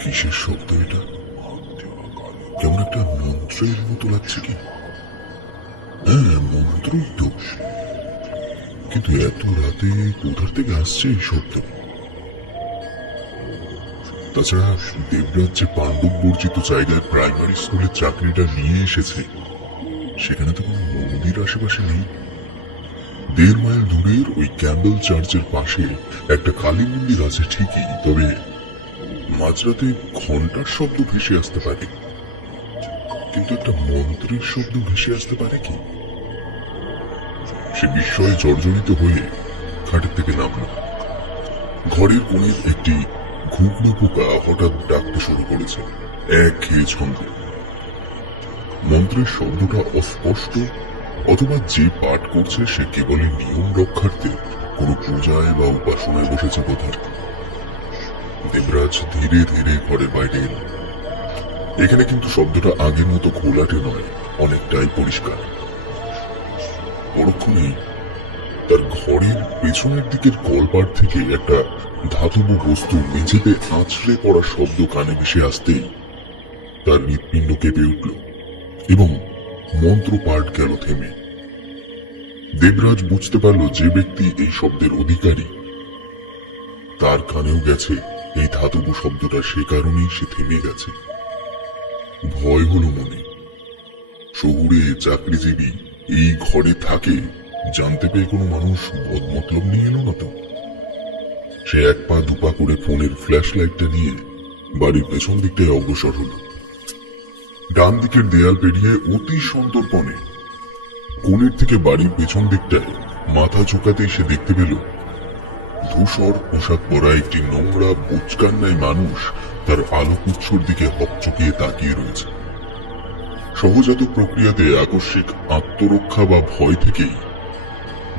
কিসের শব্দ এটা? কেমন একটা মন্ত্রের মতো লাগছে কি? হ্যাঁ, মন্ত্রই তো। কিন্তু এত রাতে কোথার থেকে আসছে এই শব্দ? তাছাড়া দেবরাজ যে পাণ্ডব বর্জিত জায়গায় প্রাইমারি স্কুলের চাকরিটা নিয়ে এসেছে, সেখানে তো কোনো মন্দির আশেপাশে নেই। 1.5 মাইল দূরের ওই ক্যাম্বেল চার্চের পাশে একটা কালী মন্দির আছে ঠিকই, তবে মাঝরাতে ঘন্টার শব্দ ভেসে আসতে পারে, কিন্তু একটা মন্ত্রের শব্দ ভেসে আসতে পারে কি? সে বিস্ময়ে জর্জরিত হয়ে খাটের থেকে নামল। ঘরের কোণের একটি ঘুঘনু পোকা হঠাৎ ডাকতে শুরু করেছে একঘেয়ে ছন্দে। মন্ত্রের শব্দটা অস্পষ্ট, অথবা যে পাঠ করছে সে কেবলই নিয়ম রক্ষার্থে কোনো পূজায় বা উপাসনায় বসেছে বোধহয়। দেবরাজ ধীরে ধীরে ঘরের বাইরে এল। এখানে কিন্তু শব্দটা আগের মতো ঘোলাটে নয়, অনেকটাই পরিষ্কার। পরক্ষণেই তার ঘরের পেছনের দিকের কলপার থেকে একটা ধাতব বস্তু মেঝেতে আছড়ে পড়া শব্দ কানে ভেসে আসতেই তার হৃৎপিণ্ড কেঁপে উঠল এবং মন্ত্র পাঠ গেল থেমে। দেবরাজ বুঝতে পারল যে ব্যক্তি এই শব্দের অধিকারী, তার কানেও গেছে এই ধাতব শব্দটা, সে কারণেই সে থেমে গেছে। ভয় হলো মনে। শহুরে চাকরিজীবী এই ঘরে থাকে জানতে পেয়ে কোনো মানুষ বদমতলব নিয়ে এলো না তো? সে 1 পা 2 পা করে ফোনের ফ্ল্যাশ লাইটটা নিয়ে বাড়ির পেছন দিকটায় অগ্রসর হল। ডান দিকের দেয়াল পেরিয়ে অতি সন্তর্পণে কোণের থেকে বাড়ির পেছন দিকটায় মাথা ঝোঁকাতেই সে দেখতে পেল ধূসর পোশাক পরা একটি নোংরা বুচকান্নাই মানুষ তার আলোকুচ্ছর দিকে হকচকিয়ে তাকিয়ে রয়েছে। সহজাত প্রক্রিয়াতে আকস্মিক আত্মরক্ষা বা ভয় থেকেই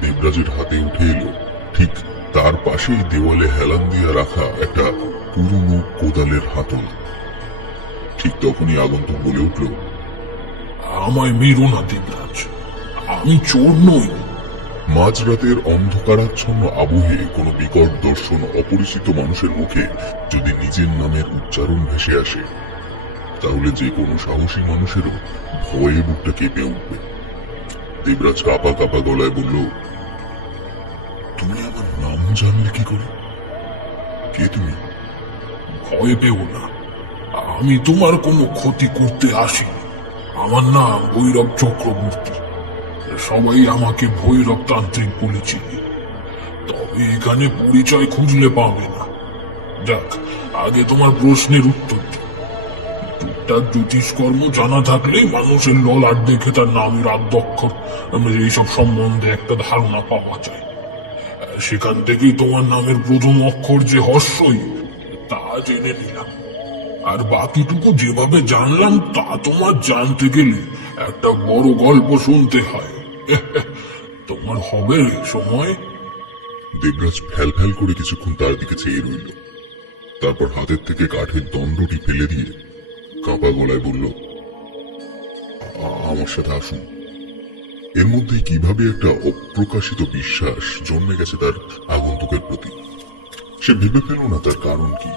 দেবরাজের হাতে উঠে এলো ঠিক তার পাশেই দেওয়ালে হেলান দিয়ে রাখা একটা পুরনো কোদালের হাতল। ঠিক তখনই আগন্তুক বলে উঠল, আমায় মেরো না দেবরাজ, আমি চোর নই। মাঝরাতের অন্ধকারাচ্ছন্ন আবহে কোনো বিকট দর্শন অপরিচিত মানুষের মুখে যদি নিজের নামের উচ্চারণ ভেসে আসে, তাহলে যে কোনো সাহসী মানুষেরও ভয়ে বুকটা কেঁপে উঠবে। দেবরাজ কাঁপা কাঁপা গলায় বলল, তুমি আমার নাম জানলে কি করে? কে তুমি? ভয় পেও না, আমি তোমার কোনো ক্ষতি করতে আসিনি। আমার নাম ভৈরব চক্রবর্তী। সবাই আমাকে ভৈরব তান্ত্রিক বলে চিনি, তবে এখানে পরিচয় খুঁজলে পাবে না। যাক, আগে তোমার প্রশ্নের উত্তর দিই। টুকটাক জ্যোতিষ কর্ম জানা থাকলেই মানুষের ললাট দেখে তার নামের আদ্যক্ষর এইসব সম্বন্ধে একটা ধারণা পাওয়া যায়। সেখান থেকেই তোমার নামের প্রথম অক্ষর যে হর্ষই, তা জেনে নিলাম। আর বাকিটুকু যেভাবে জানলাম তা তোমার জানতে গেলে একটা বড় গল্প শুনতে হয়। তোমার হবে সময়। দেবরাজ ফ্যাল ফ্যাল করে কিছুক্ষণ তার দিকে চেয়ে রইল, তারপর হাতের থেকে কাঠের দণ্ডটি ফেলে দিয়ে কাঁপা গলায় বলল, আমার সাথে আসুন। এর মধ্যে কিভাবে একটা অপ্রকাশিত বিশ্বাস জন্মে গেছে তার আগন্তুকের প্রতি। সে ভেবে পেল না তার কারণ কি।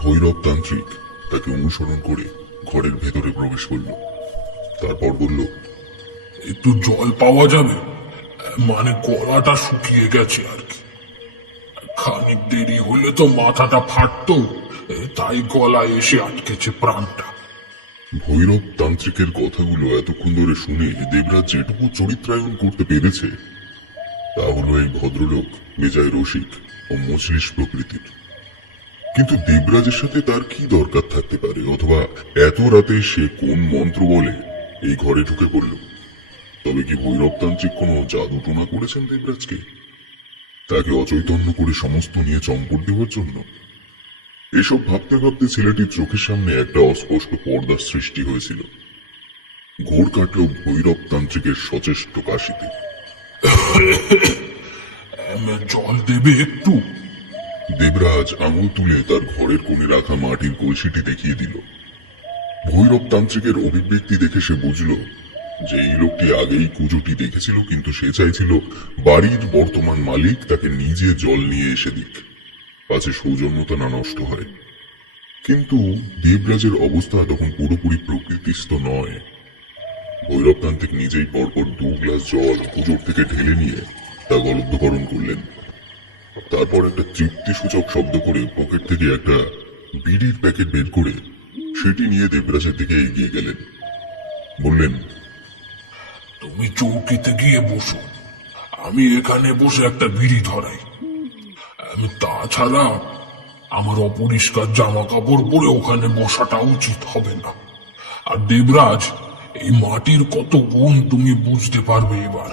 ভৈরব তান্ত্রিক তাকে অনুসরণ করে ঘরের ভেতরে প্রবেশ করল। তারপর বলল, একটু জল পাওয়া যাবে? মানে গলাটা শুকিয়ে গেছে আর কি। খানিক দেরি হলে তো মাথাটা ফাটতো, তাই গলায় এসে আটকেছে প্রাণটা। ভৈরব তান্ত্রিকের কথাগুলো এতক্ষণ ধরে শুনে দেবরাজ যেটুকু চরিত্রায়ন করতে পেরেছে তা হলো এই ভদ্রলোক বেজায় রসিক ও মজলিস প্রকৃতির। কিন্তু দেবরাজের সাথে তার কি দরকার থাকতে পারে, অথবা এত রাতে সে কোন মন্ত্র বলে এই ঘরে ঢুকে পড়ল? তবে কি ভৈরবতান্ত্রিক কোনো জাদু টোনা করেছেন দেবরাজকে, তাকে অচৈতন্য করে সমস্ত নিয়ে চম্পট দেওয়ার জন্য? এসব ভাবতে ভাবতে ছেলেটির চোখের সামনে একটা অস্পষ্ট পর্দার সৃষ্টি হয়েছিল। ঘোর কাটল ভৈরবতান্ত্রিকের সচেষ্ট কাশিতে। জল দেবে একটু? দেবরাজ আঙুল তুলে তার ঘরের কোণে রাখা মাটির কলসিটি দেখিয়ে দিল। ভৈরবতান্ত্রিকের অভিব্যক্তি দেখে সে বুঝল যে এই লোকটি আগেই কুজোটি দেখেছিল, কিন্তু সে চাইছিল বাড়ির বর্তমান মালিক তাকে নিজে জল নিয়ে এসে দিক। পাছে সৌজন্যতা না নষ্ট হয়। কিন্তু দেবরাজের অবস্থা তখন পুরোপুরি প্রকৃতিস্থ নয়। ভৈরবতান্ত্রিক নিজেই পরপর 2 গ্লাস জল পুজোর থেকে ঢেলে নিয়ে তা গলব্ধকরণ করলেন। তারপর একটা তৃপ্তিসূচক শব্দ করে পকেট থেকে একটা বিড়ির প্যাকেট বের করে সেটি নিয়ে দেবরাজের দিকে এগিয়ে গেলেন। বললেন, তুমি চৌকিতে গিয়ে বসো, আমি এখানে বসে একটা বিড়ি ধরাই। তাছাড়া আমার অপরিষ্কার জামা কাপড় পরে ওখানে বসাটা উচিত হবে না। আর দেবরাজ, এই মাটির কত গুণ তুমি বুঝতে পারবে এবার।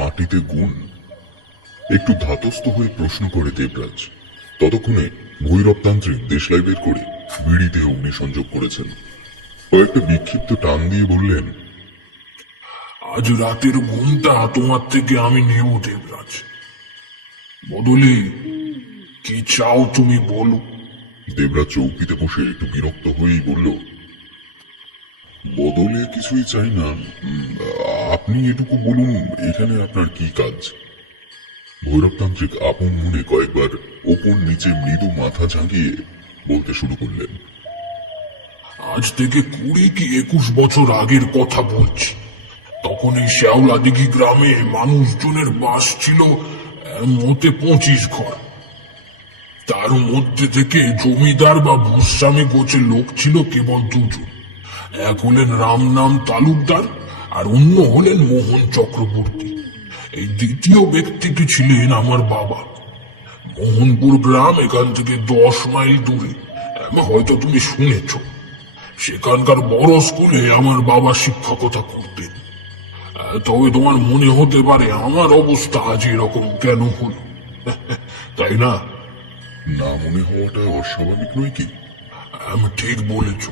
মাটিতে গুণ? একটু ধাতস্থ হয়ে প্রশ্ন করে দেবরাজ। ততক্ষণে ভৈরবতান্ত্রিক দেশলাই বের করে বিড়িতে অগ্নিসংযোগ করেছেন। কয়েকটা বিক্ষিপ্ত টান দিয়ে বললেন, আজ রাতের ঘুমটা তোমার থেকে আমি নেব দেবরাজ। বদলে কি চাও তুমি বলো। দেবরাজ চৌকিতে বসে একটু বিরক্ত হয়েই বলল, বদলে কিছুই চাই না, আপনি এটুকু বলুন এখানে আপনার কি কাজ। ভৈরবতান্ত্রিক আপন মনে কয়েকবার ওপর নিচে মৃদু মাথা ঝাঁকিয়ে বলতে শুরু করলেন, আজ থেকে 20 কি 21 বছর আগের কথা বলছি। তখন এই শ্যাওলাদিঘি গ্রামে মানুষজনের বাস ছিল মতে 25 ঘর। তার মধ্যে থেকে জমিদার বা ভূস্বামী গোছের লোক ছিল কেবল 2 জন। এক হলেন রামনাম তালুকদার আর অন্য হলেন মোহন চক্রবর্তী। এই দ্বিতীয় ব্যক্তিটি ছিলেন আমার বাবা। মোহনপুর গ্রাম এখান থেকে 10 মাইল দূরে, হয়তো তুমি শুনেছ। সেখানকার বড় স্কুলে আমার বাবা শিক্ষকতা করতেন। তবে তোমার মনে হতে পারে আমার অবস্থা আজ এরকম কেন হল, তাই না? না মনে হওয়াটা অস্বাভাবিক নয় কি? আমি ঠিক বলেছ।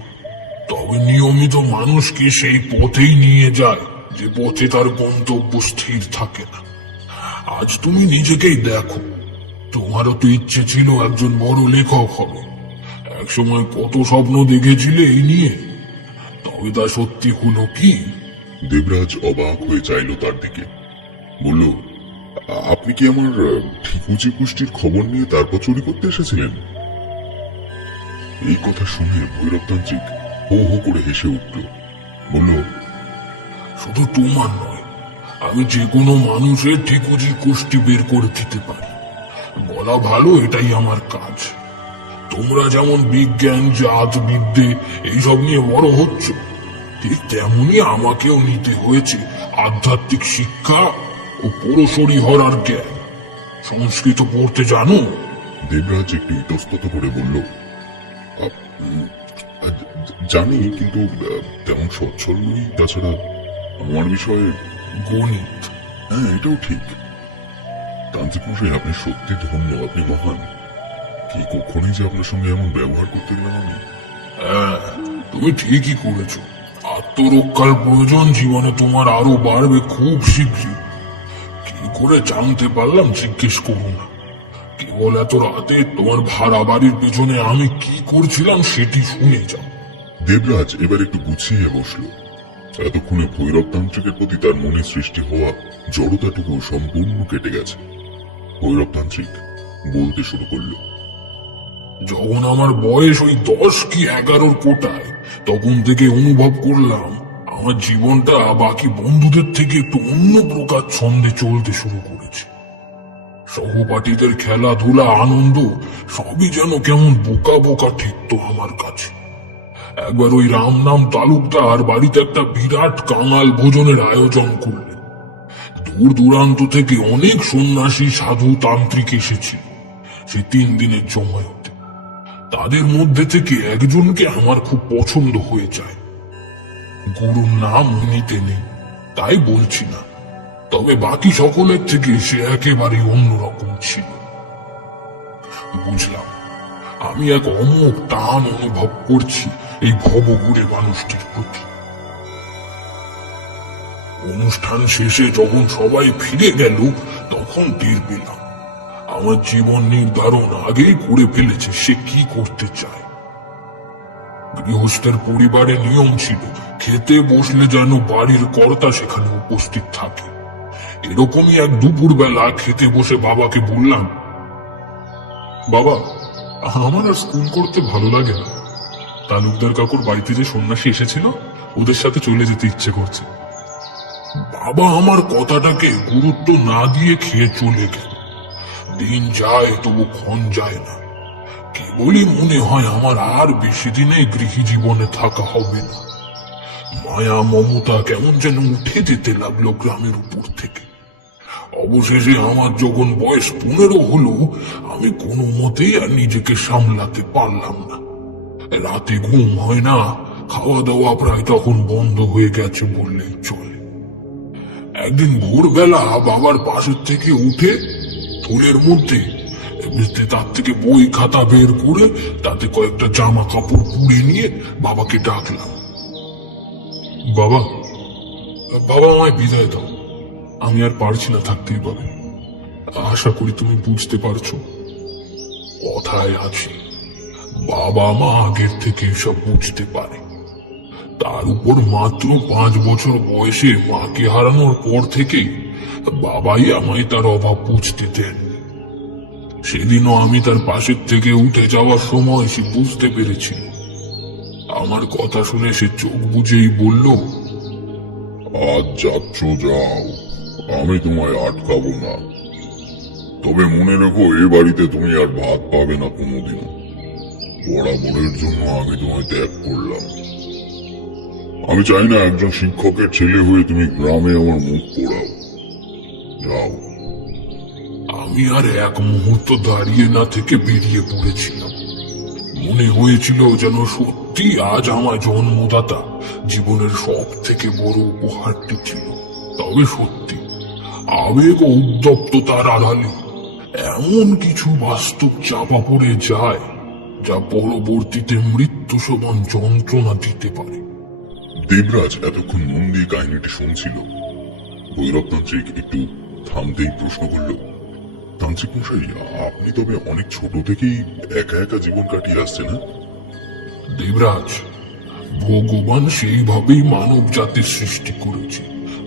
তবে নিয়মিত মানুষকে সেই পথেই নিয়ে যায় যে পথে তার গন্তব্য স্থির থাকে না। আজ তুমি নিজেকেই দেখো, তোমারও তো ইচ্ছে ছিল একজন বড় লেখক হবে। একসময় কত স্বপ্ন দেখেছিলে এই নিয়ে, তবে তা সত্যি হলো কি? দেবরাজ অবাক হয়ে চাইল তার দিকে। বলল, আপনি কি আমার ঠিকুজি পুষ্টির খবর নিয়ে তারপর চুরি করতে এসেছিলেন? এই কথা শুনে ভৈরবতান্ত্রিক হো হো করে হেসে উঠল। বলল, শুধু তোমার নয়, আমি যে কোনো মানুষের ঠিকুজি কুষ্টি বের করে দিতে পারি। বলা ভালো, এটাই আমার কাজ। তোমরা যেমন বিজ্ঞান, জাত বিদ্যে এইসব নিয়ে বড় হচ্ছ, ঠিক তেমনি আমাকেও নিতে হয়েছে আধ্যাত্মিক শিক্ষা ও পরশরী হরার জ্ঞান। সংস্কৃত পড়তে জানো? দেবরাজ একটু ইতস্তত করে বলল, জানি, কিন্তু তেমন সচ্ছল নই। তাছাড়া আমার বিষয়ে গণিত? হ্যাঁ, এটাও ঠিক। তান্ত্রিক মশাই, আপনি সত্যি ধন্য, আপনি মহান। কি কখনই যে আপনার সঙ্গে এমন ব্যবহার করতে গেলাম আমি। হ্যাঁ, তুমি ঠিকই করেছ। আত্মরক্ষার প্রয়োজন জীবনে তোমার আরো বাড়বে খুব শীঘ্রই। কি করে জানতে পারলাম জিজ্ঞেস করো না। কেবল এত রাতে তোমার ভাড়া বাড়ির পেছনে আমি কি করছিলাম সেটি শুনে যাও। দেবরাজ এবার একটু গুছিয়ে বসল। এতক্ষণে ভৈরবতান্ত্রিকের প্রতি তার মনে সৃষ্টি হওয়া জড়তাটুকু সম্পূর্ণ কেটে গেছে। ভৈরবতান্ত্রিক বলতে শুরু করল, যখন আমার বয়স ওই 10 কি 11 কোটায়, তখন থেকে অনুভব করলাম আমার জীবনটা বাকি বন্ধুদের থেকে একটু অন্য প্রকার ছন্দে চলতে শুরু করেছে। সহপাঠীদের খেলাধুলা, আনন্দ সবই যেন কেমন বোকা বোকা ঠেকতো আমার কাছে। একবার ওই রামনাম তালুকদার বাড়িতে একটা বিরাট কাঙাল ভোজনের আয়োজন করলেন। দূর দূরান্ত থেকে অনেক সন্ন্যাসী, সাধু, তান্ত্রিক এসেছিল সে 3 দিনের জমায়েতে। তাদের মধ্যে থেকে একজনকে আমার খুব পছন্দ হয়ে যায়। গুরুর নাম নিতে নেই, তাই বলছি না, তবে বাকি সকলের থেকে সে একেবারে অন্যরকম ছিল। বুঝলাম আমি এক অমোঘ টান অনুভব করছি এই ভবঘুরে মানুষটির প্রতি। অনুষ্ঠান শেষে যখন সবাই ফিরে গেল, তখন টের পেলাম আমার জীবন নির্ধারণ আগেই করে ফেলেছে সে কি করতে চায়। গৃহস্থের পরিবারে নিয়ম ছিল খেতে বসলে যেন বাড়ির কর্তা সেখানে উপস্থিত থাকে। এরকমই এক দুপুর বেলা খেতে বসে বাবাকে বললাম, বাবা, আমার আর স্কুল করতে ভালো লাগে না। তালুকদার কাকুর বাড়িতে যে সন্ন্যাসী এসেছিল, ওদের সাথে চলে যেতে ইচ্ছে করছে। বাবা আমার কথাটাকে গুরুত্ব না দিয়ে খেয়ে চলে গেল। দিন যায় তবু ক্ষণ যায় না। কেবলই মনে হয় আমার আর বেশি দিনে গৃহী জীবনে থাকা হবে না। মায়া মমতা কেমন যেন উঠে যেতে লাগলো গ্রামের উপর থেকে। অবশেষে আমার যখন বয়স 15 হলো, আমি কোনো মতেই আর নিজেকে সামলাতে পারলাম না। রাতে ঘুম হয় না, খাওয়া দাওয়া প্রায় তখন বন্ধ হয়ে গেছে বললেই চলে। একদিন ভোরবেলা বাবার পাশের থেকে উঠে থলের মধ্যে তার থেকে বই খাতা বের করে তাতে কয়েকটা জামা কাপড় পুড়ে নিয়ে বাবাকে ডাকলাম, বাবা, বাবা আমায় বিদায় দাও। আমি আর পারছি না থাকতে এভাবে। আশা করি তুমি বুঝতে পারছো। কথায় আছে, বাবা মা আগের থেকে সব বুঝতে পারে। তার উপর মাত্র 5 বছর বয়সে মাকে হারানোর পর থেকে বাবাই আমায় তার অভাব বুঝতে দেন। সেদিনও আমি তার পাশের থেকে উঠে যাওয়ার সময় সে বুঝতে পেরেছিল। আমার কথা শুনে সে চোখ বুজেই বলল, আজ যাচ্ছ যাও, আমি তোমায় আটকাবো না। তবে মনে রেখো, এ বাড়িতে তুমি আর ভাত পাবে না কোনোদিনও। বরাবরের জন্য আমি তোমায় ত্যাগ করলাম। আমি চাই না একজন শিক্ষকের ছেলে হয়ে তুমি গ্রামে আমার মুখ পোড়াও। যাও। আমি আর এক মুহূর্ত দাঁড়িয়ে না থেকে বেরিয়ে পড়েছিলাম। মনে হয়েছিল যেন সত্যি আজ আমার জন্মদাতা জীবনের সব থেকে বড় উপহারটি ছিল। তবে সত্যি আবেগ ও উদ্যপ্ততার আড়ালে এমন কিছু বাস্তব চাপা পড়ে যায় যা পরবর্তীতে মৃত্যু সমান যন্ত্রণা দিতে পারে। দেবরাজ এতক্ষণ মন দিয়ে কাহিনীটি শুনছিল। ভৈরবতান্ত্রিক একটু থামতেই প্রশ্ন করল, তান্ত্রিক মশাই, আপনি তবে অনেক ছোট থেকেই একা একা জীবন কাটিয়ে আসছেন? না দেবরাজ, ভগবান সেইভাবেই মানব জাতির সৃষ্টি করেছে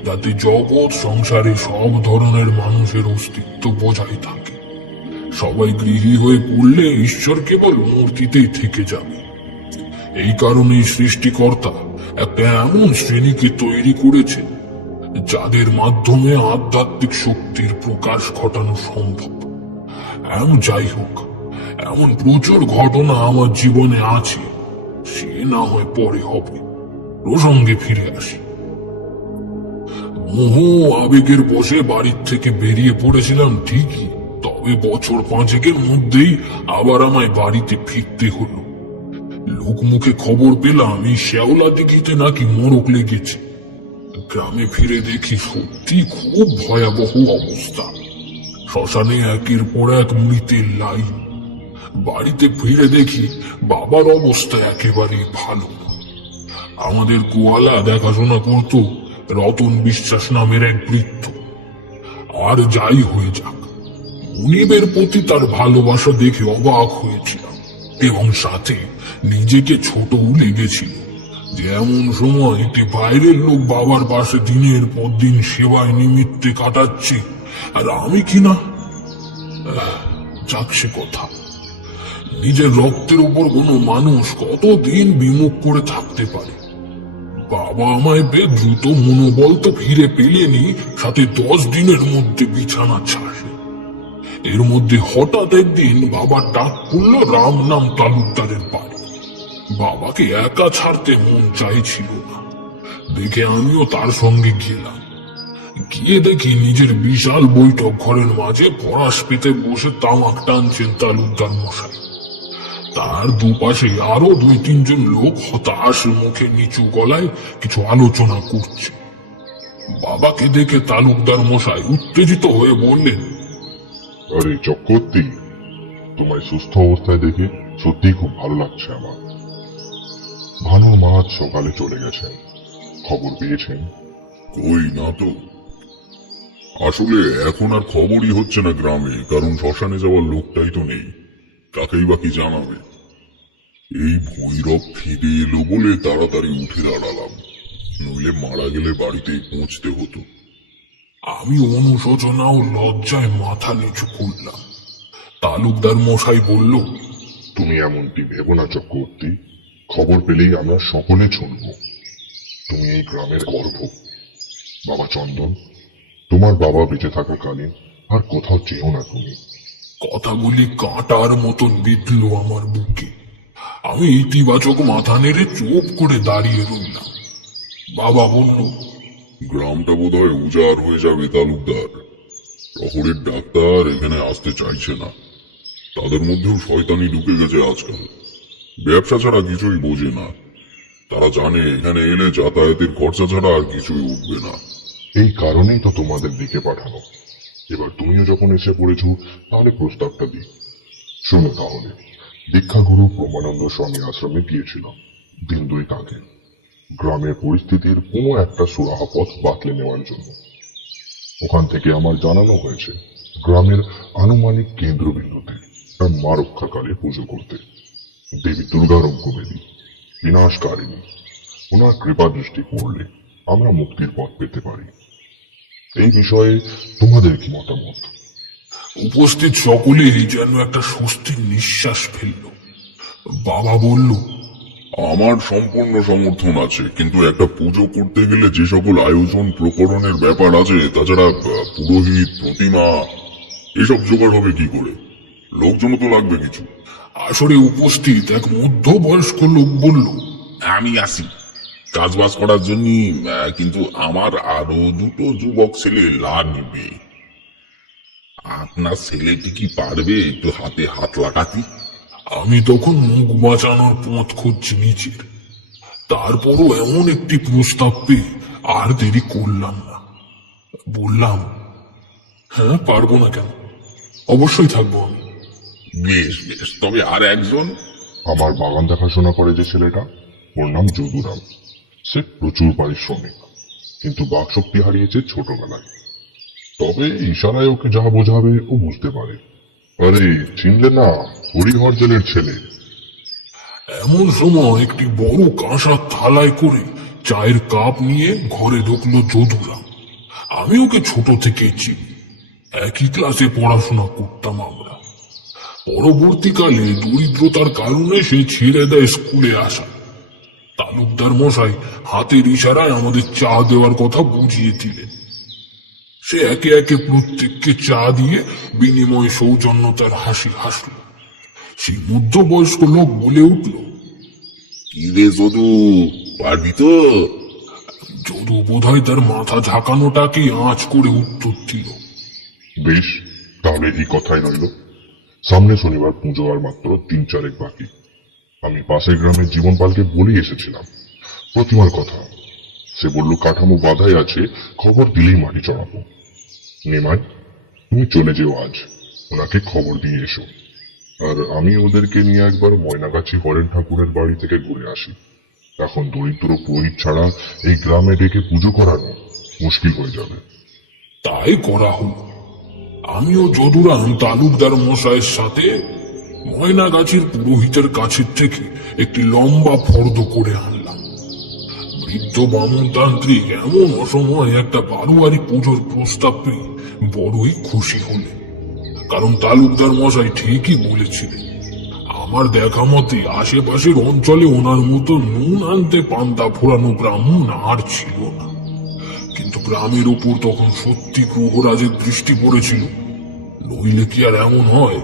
যাতে জগৎ সংসারে সব ধরনের মানুষের অস্তিত্ব বজায় থাকে। সবাই গৃহী হয়ে পড়লে ঈশ্বর কেবল মূর্তিতেই থেকে যাবে। এই কারণেই সৃষ্টিকর্তা একটা এমন শ্রেণীকে তৈরি করেছেন যাদের মাধ্যমে আধ্যাত্মিক শক্তির প্রকাশ ঘটানো সম্ভব। যাই হোক, এমন প্রচুর ঘটনা আমার জীবনে আছে, সে না হয় পরে হবে। প্রসঙ্গে ফিরে আসি। মোহ আবেগের বশে বাড়ির থেকে বেরিয়ে পড়েছিলাম ঠিকই, তবে বছর 5 মধ্যেই আবার আমায় বাড়িতে ফিরতে হলো। লোকমুখে খবর পেলাম এই শেওলা দিঘিতে নাকি মোরগ লেগেছে। গ্রামে ফিরে দেখি সত্যি খুব ভয়াবহ অবস্থা। শ্মশানে একের পর এক মৃতের লাইন। বাড়িতে ফিরে দেখি বাবার অবস্থা একেবারেই ভালো না। আমাদের গোয়ালা দেখাশোনা করত রতন বিশ্বাস নামের এক বৃদ্ধ। আর যাই হয়ে যাক, মুনিবের প্রতি তার ভালোবাসা দেখে অবাক হয়েছিলাম, এবং সাথে নিজেকে ছোটও লেগেছিল যে এমন সময় একটি বাইরের লোক বাবার পাশে দিনের পর দিন সেবায় নিমিত্তে কাটাচ্ছে, আর আমি কিনা। যাক সে কথা। নিজের রক্তের উপর কোনো মানুষ কতদিন বিমুখ করে থাকতে পারে। বাবা আমায় বেশ দ্রুত মনোবল তো ফিরে পেলেনি, সাথে 10 দিনের মধ্যে বিছানা ছাড়ে। এর মধ্যে হঠাৎ একদিন বাবার ডাক পড়ল রাম নাম তালুকদারের বাড়ি। বাবাকে একা ছাড়তে মন চাইছিল না দেখে আমিও তার সঙ্গে গেলাম। গিয়ে দেখি নিজের বিশাল বৈঠক ঘরের মাঝে পরাশ পেতে বসে তামাক টানছেন তালুকদার মশাই। তার দুপাশে আরো 2-3 জন লোক হতাশ মুখে নিচু গলায় কিছু আলোচনা করছে। বাবাকে দেখে তালুকদার মশাই উত্তেজিত হয়ে বললেন, আরে চক্রবর্তী, তোমায় সুস্থ অবস্থায় দেখে সত্যিই খুব ভালো লাগছে আমার। ভানুর মা আজ সকালে চলে গেছেন, খবর পেয়েছেন? কই না তো। আসলে এখন আর খবরই হচ্ছে না গ্রামে, কারণ শ্মশানে যাওয়ার লোকটাই তো নেই। কাকেই বাকি জানাবে। এই ভৈরব ফিরে এলো বলে তাড়াতাড়ি উঠে দাঁড়ালাম, নইলে মারা গেলে বাড়িতেই পৌঁছতে হতো। আমি অনুশোচনা ও লজ্জায় মাথা নিচু করলাম। তালুকদার মশাই বলল, তুমি এমনটি ভেবো না চক্রবর্তী, খবর পেলেই আমরা সকলে শুনব। তুমি এই গ্রামের গর্ব। বাবা চন্দন, তোমার বাবা বেঁচে থাকাকালীন আর কোথাও চেয়েও না তুমি। কথাগুলি কাঁটার মতন বিঁধল আমার বুকে। আমি ইতিবাচক মাথা নেড়ে চুপ করে দাঁড়িয়ে রইলাম। বাবা বলল, গ্রামটা বোধহয় উজাড় হয়ে যাবে তালুকদার। শহরের ডাক্তার এখানে আসতে চাইছে না। তাদের মধ্যেও শয়তানি ঢুকে গেছে আজকাল। ব্যবসা ছাড়া কিছুই বোঝে না। তারা জানে এখানে এলে যাতায়াতের খরচা ছাড়া আর কিছুই উঠবে না। এই কারণেই তো তোমাদের দিকে পাঠানো। এবার তুমিও যখন এসে পড়েছো, তাহলে প্রস্তাবটা দিই। শোনো তাহলে, দীক্ষাগুরু প্রমানন্দ স্বামী আশ্রমে গিয়েছিলাম দিন 2 আগে, গ্রামের পরিস্থিতির কোনো একটা সুরাহা পথ বাতলে নেওয়ার জন্য। ওখান থেকে আমার জানানো হয়েছে গ্রামের আনুমানিক কেন্দ্রবিন্দুতে মা রক্ষাকালে পুজো করতে। দেবী দুর্গার অঙ্কবেদী, বিনাশকারিণী। ওনার কৃপা দৃষ্টি পড়লে আমরা মুক্তির পথ পেতে পারি। এই বিষয়ে তোমাদের কি মতামত? উপস্থিত সকলেই যেন একটা স্বস্তির নিঃশ্বাস ফেলল। বাবা বলল, আমার সম্পূর্ণ সমর্থন আছে, কিন্তু একটা পুজো করতে গেলে যে সকল আয়োজন প্রকরণের ব্যাপার আছে, তাছাড়া পুরোহিত, প্রতিমা, এসব জোগাড় হবে কি করে? লোকজনও তো লাগবে কিছু। আসরে উপস্থিত এক মধ্যবয়স্ক লোক বলল, আমি আসি কাজবাজ করার জন্য, কিন্তু আমার আরো 2টো যুবক ছেলে লাগবে। আপনার ছেলেটি কি পারবে একটু হাতে হাত লাগাতে? আমি তখন মুখ বাঁচানোর পথ খুঁজছি নিজের। তারপরও এমন একটি প্রস্তাব পেয়ে আর দেরি করলাম না। বললাম, হ্যাঁ, পারবো না কেন, অবশ্যই থাকবো আমি। বেশ বেশ, তবে আর একজন? আমার বাগান দেখাশোনা করে যে ছেলেটা, ওর নাম যদুরাম। সে প্রচুর পারিশ্রমিক, কিন্তু বাকশক্তি হারিয়েছে ছোটবেলায়। তবে ইশারায় ওকে যা বোঝাবে ও বুঝতে পারে। আরে চিনলে না, হরিহর জেলের ছেলে। এমন সময় একটি বড় কাঁসার থালায় করে চায়ের কাপ নিয়ে ঘরে ঢুকলো যদুরাম। আমি ওকে ছোট থেকে চিনি, একই ক্লাসে পড়াশোনা করতাম আমরা। পরবর্তীকালে দরিদ্রতার কারণে সে ছেড়ে দেয় স্কুলে আসা। তালুকদার মশাই হাতের ইশারায় আমাদের চা দেওয়ার কথা বুঝিয়ে দিলেন। সে একে একে প্রত্যেককে চা দিয়ে বিনিময়ে সৌজন্যতার হাসি হাসল। সেই মধ্যবয়স্ক লোক বলে উঠল, কি রে যদু, পারবি তো? যদু বোধহয় তার মাথা ঝাঁকানোটাকে আঁচ করে উত্তর দিল, বেশ, তাহলে এই কথাই রইল। সামনে শনিবার পুজো আর মাত্র 3-4 বাকি। আমি পাশের গ্রামের জীবনপালকে বলেই এসেছিলাম প্রতিমার কথা। সে বলল কাঠামো বাধাই আছে, খবর দিলেই মাটি চড়াবো। নিমাই, তুমি চলে যেও আজ, ওনাকে খবর দিয়ে এসো। আর আমি ওদেরকে নিয়ে একবার ময়নাগাছি হরেন ঠাকুরের বাড়ি থেকে ঘুরে আসি। এখন দরিদ্র পুরোহিত ছাড়া এই গ্রামে ডেকে পুজো করানো মুশকিল হয়ে যাবে। তাই করা হলো। আমিও যদুরাম তালুকদার মশাইয়ের সাথে ময়নাগাছির পুরোহিতের কাছের থেকে একটি লম্বা ফর্দ করে আনলাম। বৃদ্ধ বামনতান্ত্রিক এমন অসময়ে একটা বারোয়ারি পুজোর প্রস্তাব পেয়ে বড়ই খুশি হলেন। কারণ তালুকদার মশাই ঠিকই বলেছিলেন, আমার দেখা মতে আশেপাশের অঞ্চলে ওনার মতো নুন আনতে পান্তা ফোরানো ব্রাহ্মণ আর ছিল না। কিন্তু গ্রামের উপর তখন সত্যি গ্রহরাজের দৃষ্টি পড়েছিল, নইলে কি আর এমন হয়?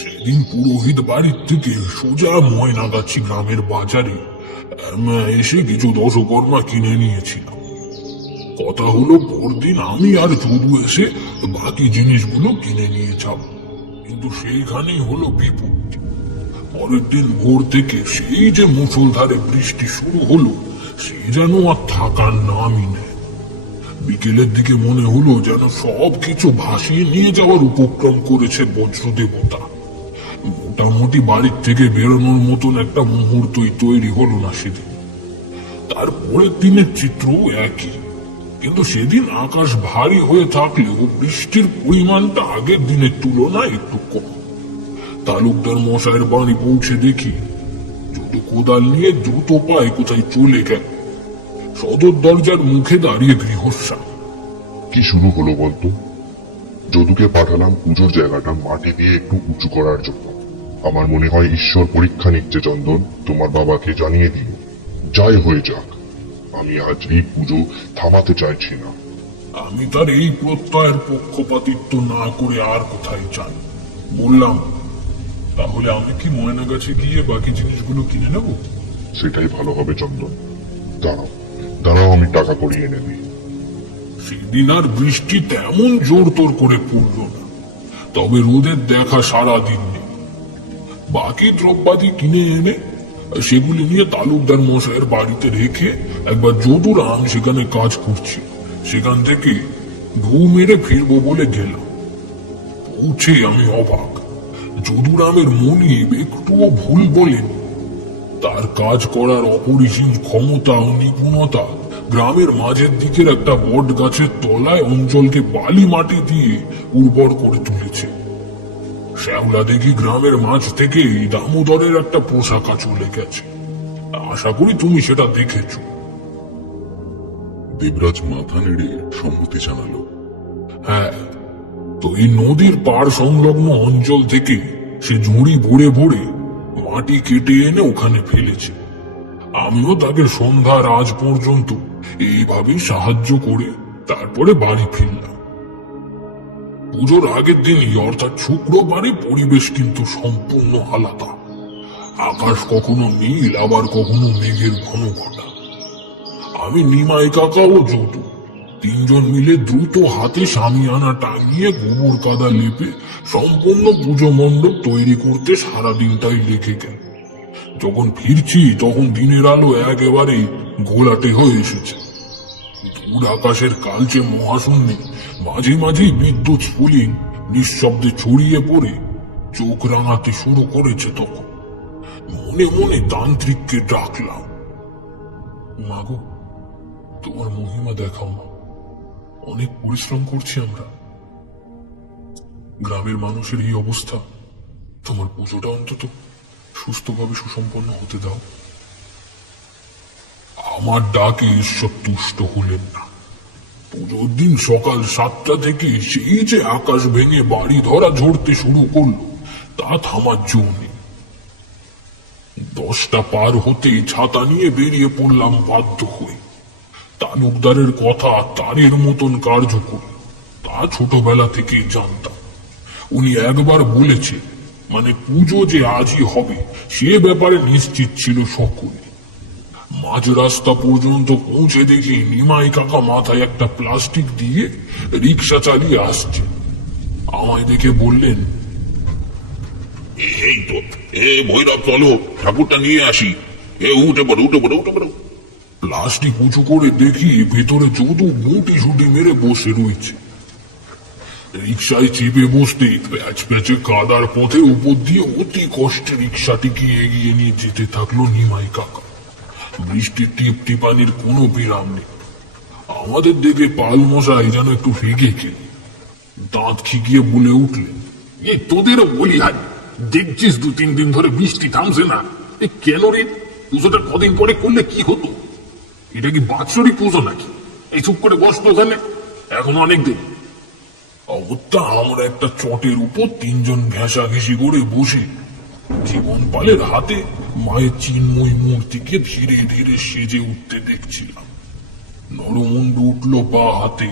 সেদিন পুরোহিত বাড়ির থেকে সোজা ময়নাগাছি গ্রামের বাজারে এসে কিছু দশকর্মা কিনে নিয়েছিলাম। কথা হলো পরদিন আমি আর যদু এসে বাকি জিনিসগুলো কিনে নিয়ে যাব। কিন্তু সেইখানেই হলো বিপদ। পরের দিন ভোর থেকে সেই যে মুষলধারে বৃষ্টি শুরু হলো, সে যেন আর থাকার নামই নেয়। বিকেলের দিকে মনে হলো যেন সব কিছু ভাসিয়ে নিয়ে যাওয়ার উপক্রম করেছে বজ্রদেবতা। মোটামুটি বাড়ির থেকে বেরোনোর মতন একটা মুহূর্তই তৈরি হলো না সেদিন। তারপরের দিনের চিত্র একই, কিন্তু সেদিন আকাশ ভারী হয়ে থাকলেও বৃষ্টির পরিমাণটা আগের দিনের তুলনায় একটু কম। তালুকদার মশাইয়ের বাড়ি পৌঁছে দেখি যদু কোদাল নিয়ে দ্রুত পায়ে কোথায় চলে গেল। সদর দরজার মুখে দাঁড়িয়ে গৃহস্বামী। কি শুরু হলো বলতো? যদুকে পাঠালাম পুজোর জায়গাটা মাটি দিয়ে একটু উঁচু করার জন্য। আমার মনে হয় ঈশ্বর পরীক্ষা নিচ্ছে চন্দন, তোমার বাবাকে জানিয়ে দিও। যাই হয়ে যাক, আমি আজ এই পুজো থামাতে চাইছি না। আমি তার এই প্রত্যয়ের পক্ষপাতিত্ব না করে আর কোথায় চাই। বললাম, তাহলে আমি কি ময়না গাছে গিয়ে বাকি জিনিসগুলো কিনে নেব? সেটাই ভালো হবে চন্দন। দাঁড়াও দাঁড়াও, আমি টাকা করিয়ে এনে দিই। সেদিন আর বৃষ্টি তেমন জোর তোর করে পড়ল না, তবে রোদের দেখা সারা দিন নেই। বাকি দ্রব্যাদি কিনে এনে সেগুলি নিয়ে তালুকদার মশাইয়ের বাড়িতে রেখে একবার যদুরাম সেখানে কাজ করছে, সেখান থেকে ঢু মেরে ফিরবো বলে গেলাম। পৌঁছে আমি অবাক, যদুরামের মনিব একটুও ভুল বলেনি। তার কাজ করার অপরিসীম ক্ষমতা ও নিপুণতা গ্রামের মাঝের দিকের একটা বট গাছের তলায় অঞ্চলকে বালি মাটি দিয়ে উর্বর করে তুলেছে। শ্যাওলা দেখি গ্রামের মাঝ থেকে দামোদরের একটা পোশাকা চলে গেছে। আশা করি তুমি সেটা দেখেছ। দেবরাজ মাথা নেড়ে সম্মতি জানালো। হ্যাঁ, তো এই নদীর পাড় সংলগ্ন অঞ্চল থেকে সে ঝুড়ি ভরে ভরে মাটি কেটে এনে ওখানে ফেলেছে। আমিও তাকে সন্ধ্যার আজ পর্যন্ত এইভাবেই সাহায্য করে তারপরে বাড়ি ফিরলাম। পুজোর আগের দিনই অর্থাৎ শুক্রবারে পরিবেশ কিন্তু সম্পূর্ণ আলাদা। আকাশ কখনো নীল, আবার কখনো মেঘের ঘন ঘটা। আমি নিমাই কাকা ও যদু তিনজন মিলে দ্রুত হাতে শামিয়ানা টাঙিয়ে গোবর কাদা লেপে সম্পূর্ণ পুজো মণ্ডপ তৈরি করতে সারা দিনটাই লেগে গেল। যখন ফিরছি তখন দিনের আলো একেবারে ঘোলাটে হয়ে এসেছে। দূর আকাশের কালচে মহাশূন্যে মাঝে মাঝেই বিদ্যুৎ স্ফুলিং নিঃশব্দে ছড়িয়ে পড়ে চোখ রাঙাতে শুরু করেছে। তখন মনে মনে তান্ত্রিককে ডাকলাম, মাগো, তোমার মহিমা দেখাও না। অনেক পরিশ্রম করছি আমরা, গ্রামের মানুষের এই অবস্থা, তোমার পুজোটা অন্তত সুস্থভাবে সুসম্পন্ন হতে দাও। আমার ডাকে ঈশ্বর তুষ্ট হলেন না। পুজোর দিন সকাল 7টা থেকে সেই যে আকাশ ভেঙে বাড়ি ধরা ঝরতে শুরু করলো, তা থামার জো নেই। 10টা পার হতেই ছাতা নিয়ে বেরিয়ে পড়লাম বাধ্য হয়ে। তালুকদারের কথা তারের মতন কার্যকর, তা ছোটবেলা থেকেই জানতাম। উনি একবার বলেছে, মানে পুজো যে আজই হবে সে ব্যাপারে নিশ্চিত ছিল সকলে। মাঝ রাস্তা পর্যন্ত পৌঁছে দেখি নিমাই কাকা মাথায় একটা প্লাস্টিক দিয়ে রিক্সা চালিয়ে আসছে। আমায় দেখে বললেন, এই তো, ভৈরব চলো ঠাকুরটা নিয়ে আসি। উঠে পড়ো উঠে পড়ো উঠে পড়ো। প্লাস্টিক উঁচু করে দেখি ভেতরে যদু মুটি সুটি মেরে বসে রয়েছে। রিক্সায় চেপে বসতে প্যাচ প্যাচে কাদার পথে উপর দিয়ে অতি কষ্টে রিক্সাটিকে এগিয়ে নিয়ে যেতে থাকলো নিমাই কাকা। বৃষ্টির টিপ টিপানির কোনো বিরাম নেই। আমাদের দেখে পাল মশাই যেন একটু রেগে গেলেন, দাঁত খিকিয়ে বলে উঠলেন, তোদেরও বলি হাই, দেখছিস 2-3 দিন ধরে বৃষ্টি থামছে না। কেন রে, পুজোটা কদিন পরে করলে কি হতো? এটা কি বাৎসরিক পুজো নাকি? এই চুপ করে বসতো ওখানে, এখন অনেক দিন। অগত্যা আমরা একটা চটের উপর 3 জন ঘেঁষাঘেঁষি করে বসে জীবন পালের হাতে মায়ের চিন্ময় মূর্তিকে ধীরে ধীরে সেজে উঠতে দেখছিলাম। নরমুন্ডু উঠল বা হাতে,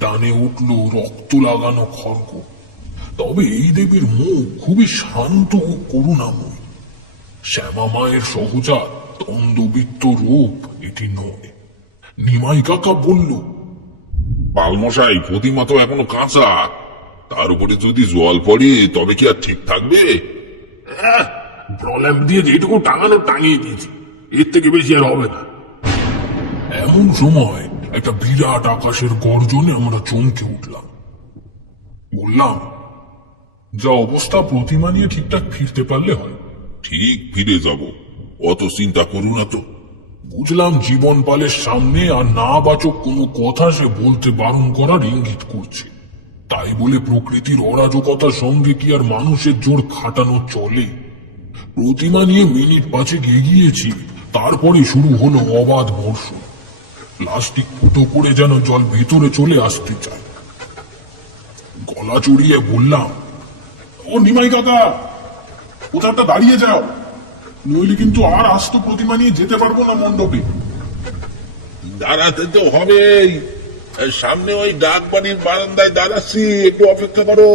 ডানে উঠল রক্ত লাগানো খড়গ। তবে এই দেবীর মুখ খুবই শান্ত ও করুণাময়। শ্যামা মায়ের সহজাত দ্বন্দ্ববৃত্ত রূপ এটি নয়। নিমাই কাকা বলল, পালমশাই, প্রতিমা তো এখনো কাঁচা, তার উপরে যদি জল পড়ে তবে কি আর ঠিক থাকবে? প্রল্যাম্প দিয়ে যেটুকু টাঙানো টাঙিয়ে দিয়েছি, এর থেকে বেশি আর হবে না। এমন সময় একটা বিরাট আকাশের গর্জনে আমরা চমকে উঠলাম। বললাম, যা অবস্থা, প্রতিমা নিয়ে ঠিকঠাক ফিরতে পারলে হয়। ঠিক ফিরে যাব, অত চিন্তা করো না তো। বুঝলাম জীবন পালের সামনে আর না বাচক কোনো কথা সে বলতে বারণ করার ইঙ্গিত করছে। তাই বলে প্রকৃতির অরাজকতার সঙ্গে কি আর মানুষের জোর খাটানো চলে? প্রতিমা নিয়ে মিনিট 5 এগিয়েছি, তারপরে শুরু হলো অবাধ বর্ষণ। প্লাস্টিক ফুটো করে যেন জল ভেতরে চলে আসতে চায়। গলা চড়িয়ে বললাম, ও নিমাই কাকা, কোথাটা দাঁড়িয়ে যাও, নইলে কিন্তু আর আস্ত প্রতিমা নিয়ে যেতে পারবো না মণ্ডপে। দাঁড়াতে তো হবেই, সামনে ওই ডাক বাড়ির বারান্দায় দাঁড়াচ্ছি, একটু অপেক্ষা করো।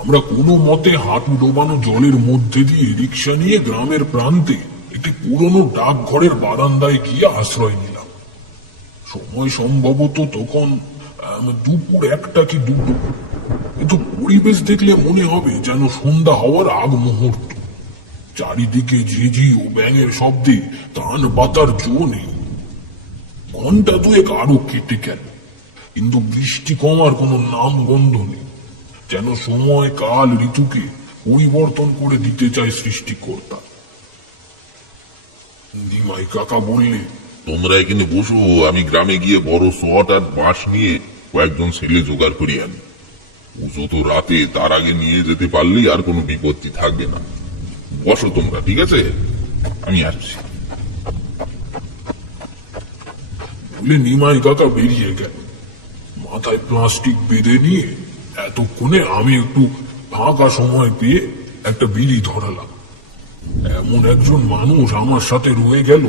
আমরা কোনো মতে হাঁটু ডোবানো জলের মধ্যে দিয়ে রিক্সা নিয়ে গ্রামের প্রান্তে একটি পুরনো ডাকঘরের বারান্দায় গিয়ে আশ্রয় নিলাম। সময় সম্ভবত তখন দুপুর 1টা কি 2টো, কিন্তু পরিবেশ দেখলে মনে হবে যেন সন্ধ্যা হওয়ার আগ মুহূর্ত। চারিদিকে ঝিঝি ও ব্যাঙের শব্দে কান পাতার জো নেই। ঘন্টা 2 আরো কেটে গেল, কিন্তু বৃষ্টি কমার কোনো নাম গন্ধ নেই। যেন সময় কাল ঋতুকে পরিবর্তন করে দিতে চায় সৃষ্টিকর্তা। নিমাই কাকা বললে, তোমরা এখানে বসো, আমি গ্রামে গিয়ে বড় শট আর বাঁশ নিয়ে কয়েকজন ছেলে জোগাড় করে আনি। পুজো তো রাতে, তার আগে নিয়ে যেতে পারলেই আর কোনো বিপত্তি থাকবে না। বসো তোমরা, ঠিক আছে, আমি আসছি। বলে নিমাই কাকা বেরিয়ে গেল। মাথায় প্লাস্টিক বেঁধে নিয়ে এতক্ষণে আমি একটু ফাঁকা সময় পেয়ে একটা বিড়ি ধরালাম। এমন একজন মানুষ আমার সাথে রয়ে গেল,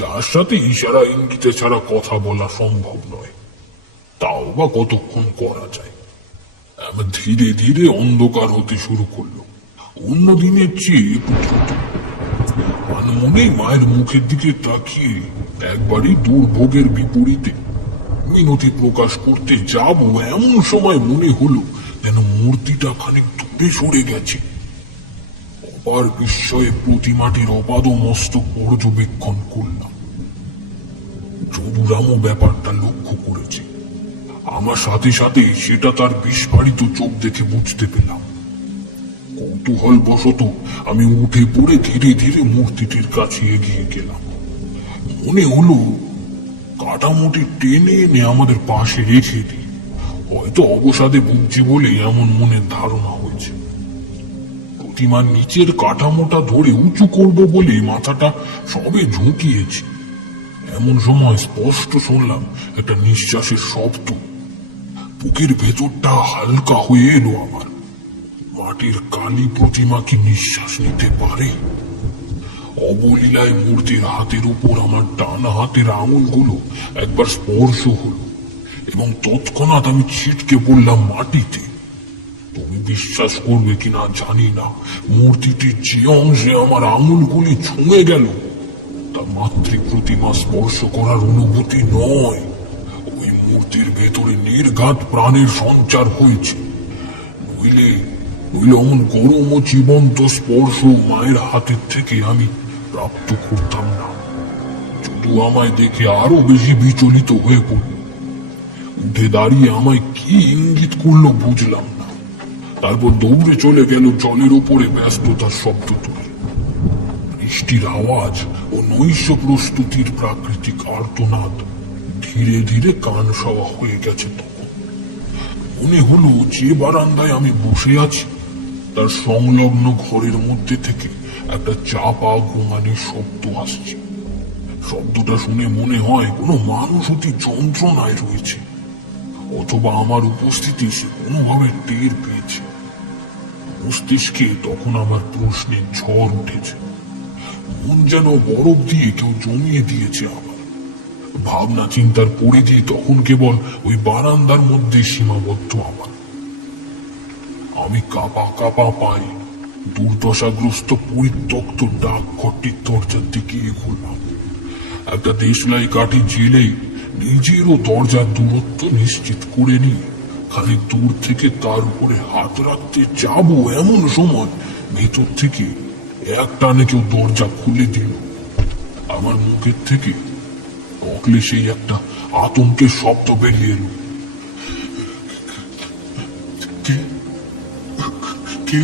যার সাথে ইশারা ইঙ্গিতে ছাড়া কথা বলা সম্ভব নয়। তাও বা কতক্ষণ করা যায়। ধীরে ধীরে অন্ধকার হতে শুরু করলো, অন্য দিনের চেয়ে একটু দ্রুত। মনেই মায়ের মুখের দিকে তাকিয়ে একবারই দুর্ভোগের বিপরীতে মিনতি প্রকাশ করতে যাব, এমন সময় মনে হলো যেন মূর্তিটা খানিক দূরে সরে গেছে। অপার বিস্ময়ে প্রতিমাটির অপাদ মস্তক পর্যবেক্ষণ করলাম। যদুরামও ব্যাপারটা লক্ষ্য করেছে। আমার সাথে সাথে সেটা তার বিস্ফারিত চোখ দেখে বুঝতে পেলাম। কৌতূহল বশত আমি উঠে পড়ে ধীরে ধীরে মূর্তিটির কাছে এগিয়ে গেলাম। মনে হলো কাটামোটি টেনে এনে আমাদের পাশে রেখে দিই। হয়তো অবসাদে ভুগছি বলে এমন মনের ধারণা হয়েছে। প্রতিমার নিচের কাঠামোটা ধরে উঁচু করব বলে মাথাটা সবে ঝুঁকিয়েছি, এমন সময় স্পষ্ট শুনলাম একটা নিঃশ্বাসের শব্দ। বুকের ভেতরটা হালকা হয়ে এলো আমার। মাটির কালী প্রতিমা কি নিঃশ্বাস নিতে পারে? অবলীলায় মূর্তির হাতের উপর আমার ডান হাতের আঙুলগুলো একবার স্পর্শ হলো এবং তৎক্ষণাৎ আমি ছিটকে পড়লাম মাটিতে। তুমি বিশ্বাস করবে কিনা জানি না, মূর্তিটির যে অংশে আমার আঙুলগুলি ছুঁয়ে গেল তা মাতৃ প্রতিমা স্পর্শ করার অনুভূতি নয়। ওই মূর্তির ভেতরে নির্ঘাত প্রাণের সঞ্চার হয়েছে। নইলে অমন গরম ও জীবন্ত স্পর্শ মায়ের হাতের থেকে আমি প্রাপ্ত করতাম না। যদু আমায় দেখে আরো বেশি বিচলিত হয়ে পড়ল। উঠে দাঁড়িয়ে আমায় কি ইঙ্গিত করলো বুঝলাম না। তারপর দৌড়ে চলে গেল জলের উপরে ব্যস্ততার শব্দ তুলে। বৃষ্টির আওয়াজ ও নৈশ প্রস্তুতির প্রাকৃতিক আর্তনাদ ধীরে ধীরে কান সওয়া হয়ে গেছে। তখন মনে হলো যে বারান্দায় আমি বসে আছি তার সংলগ্ন ঘরের মধ্যে থেকে একটা চাপা ঘুমানির শব্দ আসছে। শব্দটা শুনে মনে হয় কোনো মানুষ অতি যন্ত্রণায় রয়েছে, অথবা আমার উপস্থিতি সে কোনোভাবে টের পেয়েছে। মস্তিষ্কে তখন আমার প্রশ্নের ঝড় উঠেছে। মন যেন বরফ দিয়ে কেউ জমিয়ে দিয়েছে আমার। ভাবনা চিন্তার পরিধি তখন কেবল ওই বারান্দার মধ্যে সীমাবদ্ধ আমার। আমি কাঁপা কাঁপা পায়ে দুর্দশাগ্রস্ত পরিত্যক্ত ডাকঘরটির দরজার দিকে এগোলাম। একটা দেশলাই কাঠি জেলেই নিজেরও দরজার দূরত্ব নিশ্চিত করে নিয়ে খানিক দূর থেকে তার উপরে হাত রাখতে যাব, এমন সময় ভেতর থেকে এক টানে কেউ দরজা খুলে দিল। আমার মুখের থেকে অকলে সেই একটা আতঙ্কের শব্দ বেরিয়ে এলো। কে?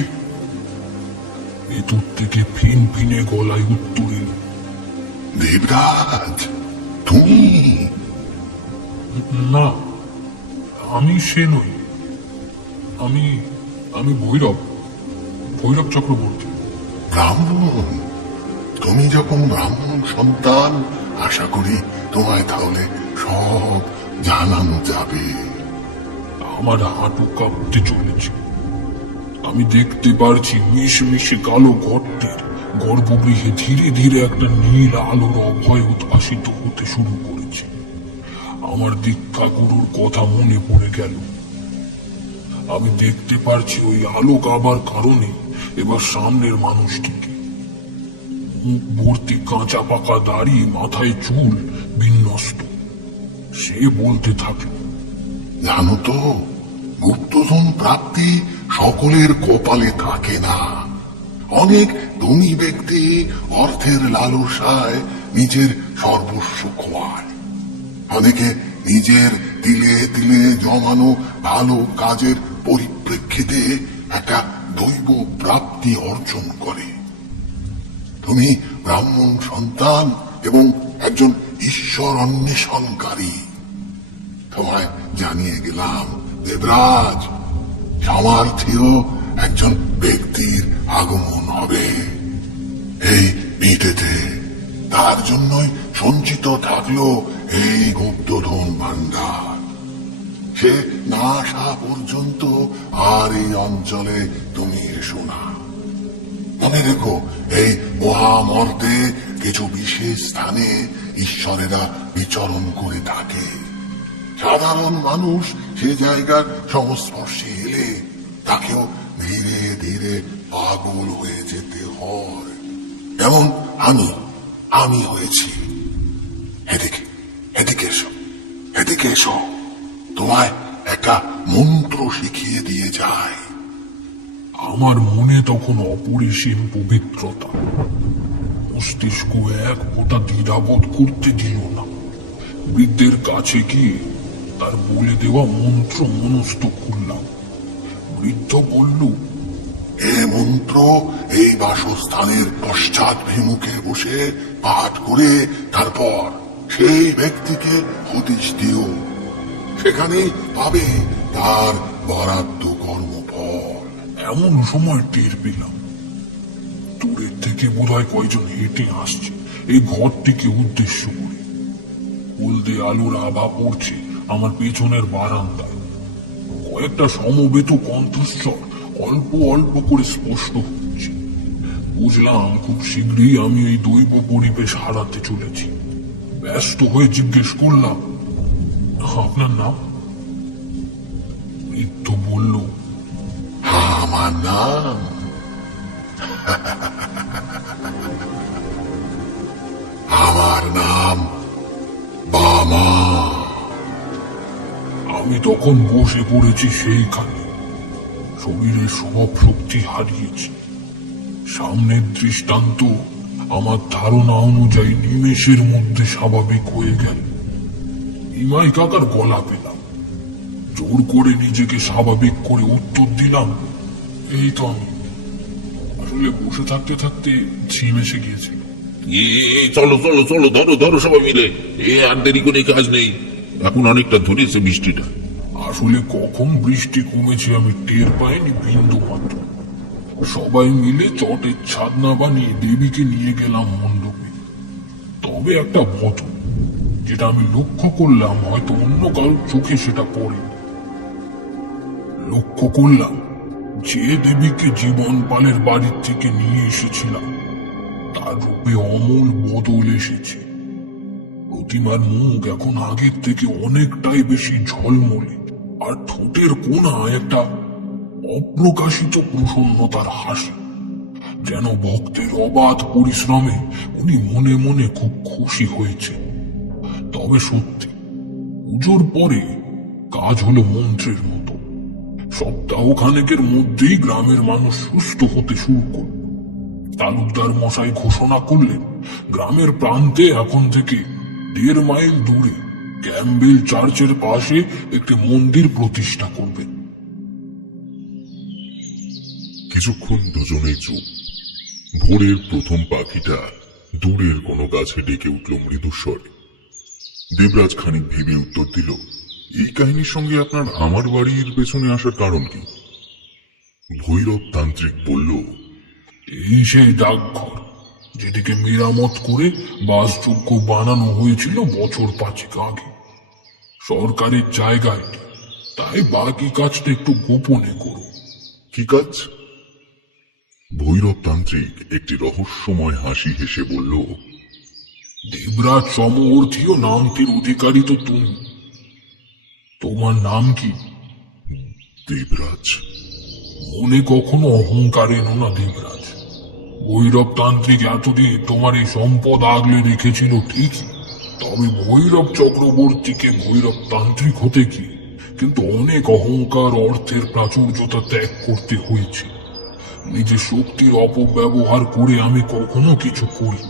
ভেতর থেকে ফিন ফিনে গলায় উত্তর এলো, দেবরাজ, তুমি? না, আমি সে নই। আমি ভৈরব চক্রবর্তী। ব্রাহ্মণ? তুমি যখন ব্রাহ্মণ সন্তান, আশা করি তোমায় তাহলে সব জানানো যাবে। আমার হাঁটু কাঁপতে চলেছে। আমি দেখতে পারছি মিশমিশে কালো ঘরটির গর্ভগৃহে ধীরে ধীরে একটা নীল আলোর অভয় উদ্ভাসিত হতে শুরু করেছে। আমার দীক্ষা গুরুর কথা মনে পড়ে গেল। আমি দেখতে পারছি ওই আলো গাবার কারণে এবার সামনের মানুষটিকে, মুখ ভর্তি কাঁচা পাকা দাড়ি, মাথায় চুল বিন্যস্ত। সে বলতে থাকলো, জানো তো, গুপ্তধন প্রাপ্তি সকলের কপালে থাকে না। অনেক ধনী ব্যক্তি অর্থের লালসায় নিজের সর্বস্ব খোয়ায়। অনেকে নিজের তিলে তিলে জমানো ভালো কাজের পরিপ্রেক্ষিতে একটা দৈব প্রাপ্তি অর্জন করে। তুমি ব্রাহ্মণ সন্তান এবং একজন ঈশ্বর অন্বেষণকারী। তোমায় জানিয়ে গেলাম দেবরাজ, সমার্থীয় একজন ব্যক্তির আগমন হবে এই ভিটেতে। তার জন্যই সঞ্চিত থাকলো এই গুপ্তধন ভাণ্ডার। সে না আসা পর্যন্ত আর এই অঞ্চলে তুমি এসো না। মনে রেখো, এই মহামর্তে কিছু বিশেষ স্থানে ঈশ্বরেরা বিচরণ করে থাকে। সাধারণ মানুষ সে জায়গার সংস্পর্শে এলে তাকেও ধীরে ধীরে পাগল হয়ে যেতে হয়। যেমন আমি হয়েছি। এদিকে এদিকে এসো, এদিকে এসো, তোমায় একটা মন্ত্র শিখিয়ে দিয়ে যায়। আমার মনে তখন অপরিসীম পবিত্রতা। মস্তিষ্ক এক ফোঁটা দ্বিধাবোধ করতে দিল না। বৃদ্ধের কাছে গিয়ে তার বলে দেওয়া মন্ত্র মনস্থ করলাম। বৃদ্ধ বলল, এ মন্ত্র এই বাসস্থানের পশ্চাৎভিমুখে বসে পাঠ করে তারপর সেই ব্যক্তিকে হদিশ দিও। সেখানেই পাবে তার বরাদ্দ কর্মফল। এমন সময় টের পেলাম দূরের থেকে বোধহয় কয়জন হেঁটে আসছে এই ঘরটিকে উদ্দেশ্য করে। হলদে আলোর আভা পড়ছে আমার পেছনের বারান্দায়। কয়েকটা সমবেত কণ্ঠস্বর অল্প অল্প করে স্পষ্ট হচ্ছে। বুঝলাম খুব শীঘ্রই আমি এই দৈব পরিবেশ হারাতে চলেছি। ব্যস্ত হয়ে জিজ্ঞেস করলাম, আপনার নাম? বৃদ্ধ বলল, আমার নাম আমার নাম বামা। আমি তখন বসে পড়েছি সেইখানে। শরীরের সব শক্তি হারিয়েছি। সামনের দৃষ্টান্ত আমার ধারণা অনুযায়ী নিমেষের মধ্যে স্বাভাবিক হয়ে গেল। ইমাই কাকার গলা পেলাম। জোর করে নিজেকে স্বাভাবিক করে উত্তর দিলাম, এই তো আমি। আসলে বসে থাকতে থাকতে ঝিম এসে গিয়েছিল। চলো চলো চলো, ধরো ধরো সবাই মিলে। আর দেরি করে কাজ নেই, এখন অনেকটা ধরেছে বৃষ্টিটা। আসলে কখন বৃষ্টি কমেছে আমি টের পাইনি বিন্দু মাত্র। সবাই মিলে চটের ছাদনা বানিয়ে দেবীকে নিয়ে গেলাম মণ্ডপে। তবে একটা বদল, যেটা আমি লক্ষ্য করলাম হয়তো অন্য কারোর চোখে সেটা পড়ে। লক্ষ্য করলাম যে দেবীকে জীবন পালের বাড়ির থেকে নিয়ে এসেছিলাম তার রূপে অমূল বদল এসেছে। প্রতিমার মুখ এখন আগের থেকে অনেকটাই বেশি ঝলমলে, আর ঠোঁটের কোণায় একটা অপ্রকাশিত প্রসন্নতার হাসি। যেন ভক্তের অবাধ পরিশ্রমে উনি মনে মনে খুব খুশি হয়েছে। তবে সত্যি পুজোর পরে কাজ হলো মন্ত্রের মতো। সপ্তাহখানেকের মধ্যেই গ্রামের মানুষ সুস্থ হতে শুরু করল। তালুকদার মশাই ঘোষণা করলেন গ্রামের প্রান্তে এখন থেকে 1.5 মাইল দূরে ক্যাম্বেল চার্চের পাশে একটি মন্দির প্রতিষ্ঠা করবেন। কিছুক্ষণ দুজনেই চুপ। ভোরের প্রথম পাখিটা দূরের কোনো গাছে ডেকে উঠল মৃদুস্বরে। দেবরাজ খানিক ভেবে উত্তর দিল, এই কাহিনীর সঙ্গে আপনার আমার বাড়ির পেছনে আসার কারণ কি? ভৈরব তান্ত্রিক বলল, এই সেই ডাকঘর যেটিকে মেরামত করে বাসযোগ্য বানানো হয়েছিল বছর 5 আগে। সরকারের জায়গায়, তাই বাকি কাজটা একটু গোপনে করো। কি কাজ? ভৈরব তান্ত্রিক একটি রহস্যময় হাসি হেসে বলল, দেবরাজ সমঅর্থীয় নামটির অধিকারী তো তুমি। তোমার নাম কি? দেবরাজ। মনে কখনো অহংকার এনো না দেবরাজ। ভৈরব তান্ত্রিক এতদিন তোমার এই সম্পদ আগলে রেখেছিল ঠিকই, তবে ভৈরব চক্রবর্তীকে ভৈরব তান্ত্রিক হতে গিয়ে কিন্তু অনেক অহংকার, অর্থের প্রাচুর্যতা ত্যাগ করতে হয়েছে। নিজের শক্তির অপব্যবহার করে আমি কখনো কিছু করি,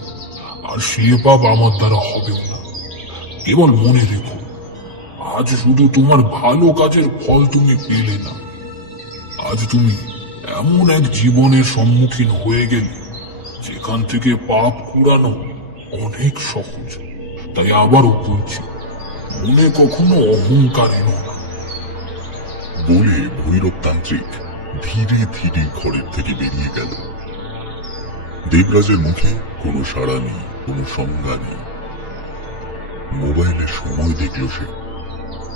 আর সে পাপ আমার দ্বারা হবেও না। কেবল মনে রেখো, আজ শুধু তোমার ভালো কাজের ফল তুমি পেলে না, আজ তুমি এমন এক জীবনের সম্মুখীন হয়ে গেলে যেখান থেকে পাপ কুড়ানো অনেক সহজ। তাই আবারও বলছি, মনে কখনো অহংকার এনো না। বলে ভৈরব তান্ত্রিক ধীরে ধীরে ঘরের থেকে বেরিয়ে গেল। দেবরাজের মুখে কোনো সাড়া নেই, কোনো সংজ্ঞা নেই। মোবাইলে সময় দেখল সে,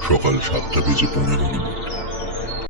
সকাল 7:15।